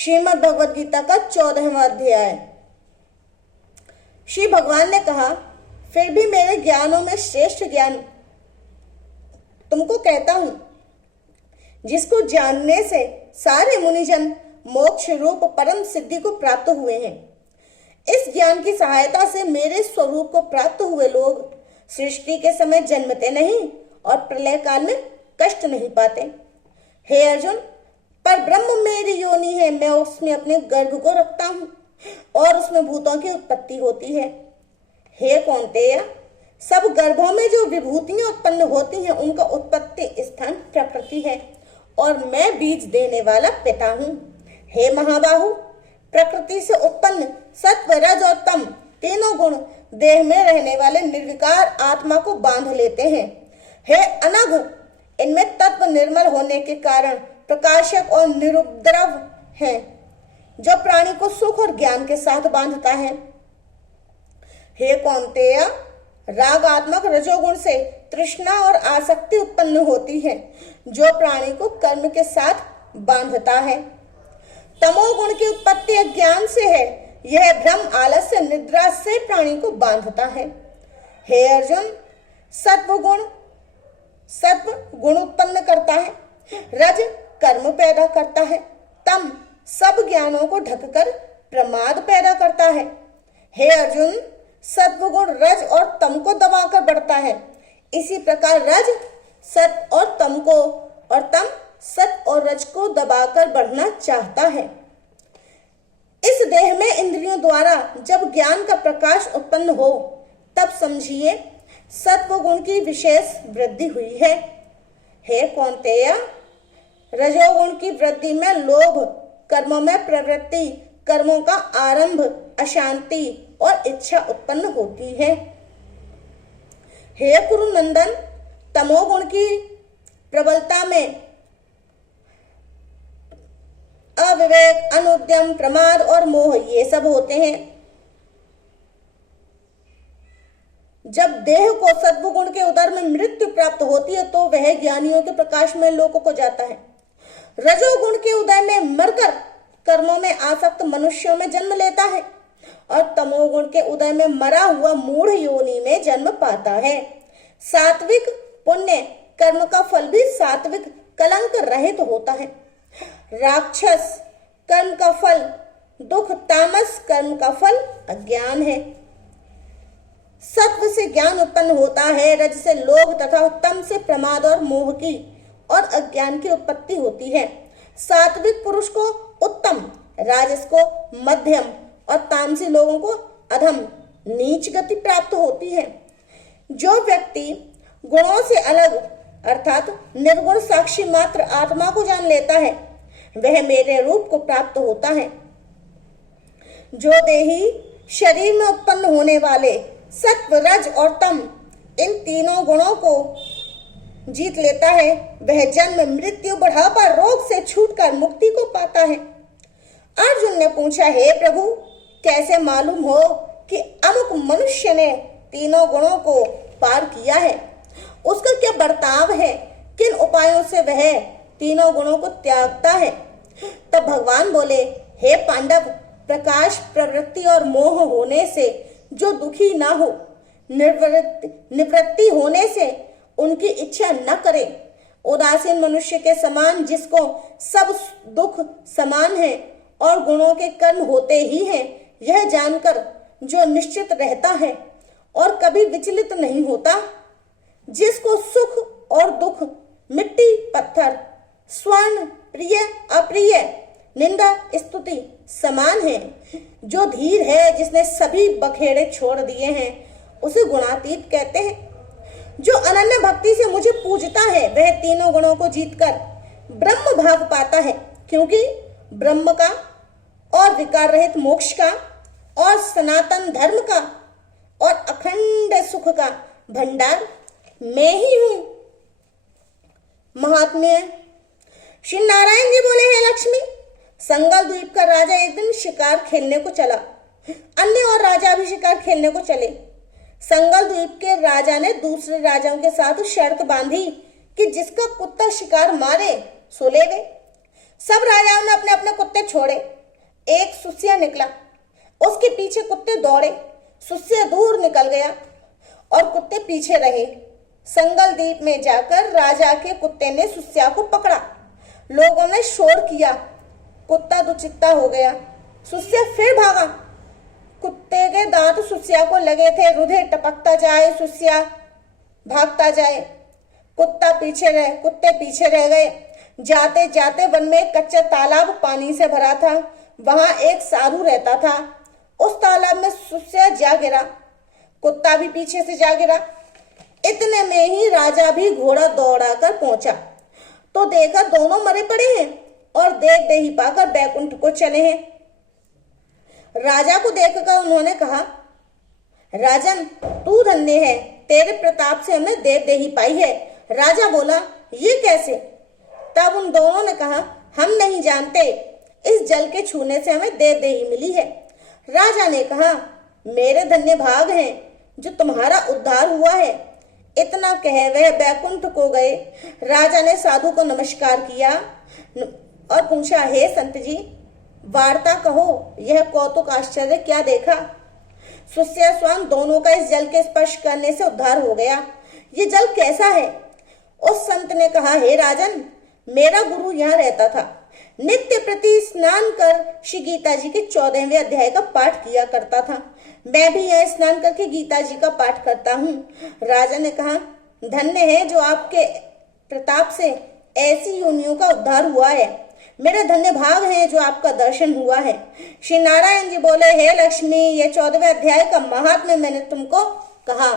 श्रीमद् भगवद गीता का 14वां अध्याय। श्री भगवान ने कहा, फिर भी मेरे ज्ञानों में श्रेष्ठ ज्ञान तुमको कहता हूं, जिसको जानने से सारे मुनिजन मोक्ष रूप परम सिद्धि को प्राप्त हुए हैं। इस ज्ञान की सहायता से मेरे स्वरूप को प्राप्त हुए लोग सृष्टि के समय जन्मते नहीं और प्रलय काल में कष्ट नहीं पाते। हे अर्जुन, पर ब्रह्म मेरी योनि है, मैं उसमें अपने गर्भ को रखता हूँ और उसमें भूतों की उत्पत्ति होती है। हे कौन्तेय, सब गर्भों में जो विभूतियां उत्पन्न होती हैं उनका उत्पत्ति स्थान प्रकृति है और मैं बीज देने वाला पिता हूँ। हे महाबाहु, प्रकृति से उत्पन्न सत्व रज और तम तीनों गुण देह में रहने वाले निर्विकार आत्मा को बांध लेते हैं। हे अनघ, इनमें तत्व निर्मल होने के कारण प्रकाशक और निरुपद्रव है, जो प्राणी को सुख और ज्ञान के साथ बांधता है। हे कौन्तेय, रागात्मक रजोगुण से तृष्णा और आसक्ति उत्पन्न होती है, जो प्राणी को कर्म के साथ बांधता है। तमोगुण की उत्पत्ति अज्ञान से है, यह भ्रम आलस्य निद्रा से प्राणी को बांधता है। हे अर्जुन, सत्व गुण उत्पन्न करता है, रज कर्म पैदा करता है, तम सब ज्ञानों को ढककर प्रमाद पैदा करता है। हे अर्जुन, सत्वगुण रज और तम को दबाकर बढ़ता है, इसी प्रकार रज सत और तम को और तम सत और रज को दबाकर बढ़ना चाहता है। इस देह में इंद्रियों द्वारा जब ज्ञान का प्रकाश उत्पन्न हो, तब समझिए सत्व गुण की विशेष वृद्धि हुई है। हे कौन्तेय, रजोगुण की वृद्धि में लोभ, कर्मों में प्रवृत्ति, कर्मों का आरंभ, अशांति और इच्छा उत्पन्न होती है। हे कुरुनंदन, तमोगुण की प्रबलता में अविवेक, अनुद्यम, प्रमाद और मोह ये सब होते हैं। जब देह को सत्वगुण के उदर में मृत्यु प्राप्त होती है तो वह ज्ञानियों के प्रकाश में लोकों को जाता है। रजोगुण के उदय में मरकर कर्मों में आसक्त मनुष्यों में जन्म लेता है और तमोगुण के उदय में मरा हुआ मूढ़ योनि में जन्म पाता है। सात्विक पुण्य कर्म का फल भी सात्विक कलंक रहित होता है। राक्षस कर्म का फल दुख, तामस कर्म का फल अज्ञान है। सत्व से ज्ञान उत्पन्न होता है, रज से लोभ तथा तम से प्रमाद और मोह की और अज्ञान की उत्पत्ति होती है। सात्विक पुरुष को उत्तम, राजस को मध्यम और तामसी लोगों को अधम नीच गति प्राप्त होती है। जो व्यक्ति गुणों से अलग अर्थात निर्गुण साक्षी मात्र आत्मा को जान लेता है, वह मेरे रूप को प्राप्त होता है। जो देही शरीर में उत्पन्न होने वाले सत्व, रज और तम इन तीनों गुणों को जीत लेता है, वह जन्म, मृत्यु, बुढ़ापा, रोग से छूटकर मुक्ति को पाता है। अर्जुन ने पूछा, हे प्रभु, कैसे मालूम हो कि अमुक मनुष्य ने तीनों गुणों को पार किया है? उसका क्या बर्ताव है? किन उपायों से वह तीनों गुणों को त्यागता है? तब भगवान बोले, हे पांडव, प्रकाश, प्रवृत्ति और मोह होने से जो दुखी ना हो, निवृत्ति होने से उनकी इच्छा न करे, उदासीन मनुष्य के समान जिसको सब दुख समान है और गुणों के कर्म होते ही हैं, यह जानकर जो निश्चित रहता है और कभी विचलित नहीं होता, जिसको सुख और दुख, मिट्टी, पत्थर, स्वर्ण, प्रिय, अप्रिय, निंदा, स्तुति समान है, जो धीर है, जिसने सभी बखेड़े छोड़ दिए हैं, उसे गुणातीत कहते हैं। जो अनन्य भक्ति से मुझे पूजता है, वह तीनों गुणों को जीतकर ब्रह्म भाव पाता है, क्योंकि ब्रह्म का और विकार रहित मोक्ष का और सनातन धर्म का और अखंड सुख का भंडार मैं ही हूं। महात्म्य। श्री नारायण जी बोले, हैं लक्ष्मी, संगल द्वीप का राजा एक दिन शिकार खेलने को चला। अन्य और राजा भी शिकार खेलने को चले। संगल द्वीप के राजा ने दूसरे राजाओं के साथ शर्त बांधी कि जिसका कुत्ता शिकार मारे सो लेवे। सब राजाओं ने अपने अपने कुत्ते छोड़े। एक सुस्या निकला, उसके पीछे कुत्ते दौड़े। सुस्या दूर निकल गया और कुत्ते पीछे रहे। संगल द्वीप में जाकर राजा के कुत्ते ने सुस्या को पकड़ा। लोगों ने शोर किया, कुत्ता दुचित्ता हो गया। सुस्या फिर भागा। कुत्ते के दांत सुस्या को लगे थे। रुधिर टपकता जाए, सुस्या भागता जाए, कुत्ते पीछे रह गए। जाते जाते वन में एक कच्चा तालाब पानी से भरा था। वहां एक साधु रहता था। उस तालाब में सुस्या जा गिरा, कुत्ता भी पीछे से जा गिरा। इतने में ही राजा भी घोड़ा दौड़ा कर पहुंचा तो देखा दोनों मरे पड़े हैं और देख देही पाकर बैकुंठ को चले हैं। राजा को देखकर उन्होंने कहा, राजन तू धन्य है, तेरे प्रताप से हमने देव देही पाई है। राजा बोला, ये कैसे? तब उन दोनों ने कहा, हम नहीं जानते, इस जल के छूने से हमें देव देही मिली है। राजा ने कहा, मेरे धन्य भाग हैं जो तुम्हारा उद्धार हुआ है। इतना कह वह बैकुंठ को गए। राजा ने साधु को नमस्कार किया और पूछा, हे संत जी, वार्ता कहो, यह कौतुक आश्चर्य क्या देखा? सुस्या स्वयं दोनों का इस जल के स्पर्श करने से उद्धार हो गया। ये जल कैसा है? उस संत ने कहा, हे राजन, मेरा गुरु यहाँ रहता था। नित्य प्रति स्नान कर श्री गीता जी के 14वें अध्याय का पाठ किया करता था। मैं भी यह स्नान करके गीता जी का पाठ करता हूँ। राजा ने कहा, धन्य है जो आपके प्रताप से ऐसी योनियों का उद्धार हुआ है। मेरा धन्य भाग है जो आपका दर्शन हुआ है। श्री नारायण जी बोले, हे लक्ष्मी, ये 14वें अध्याय का महात्म्य मैंने तुमको कहा।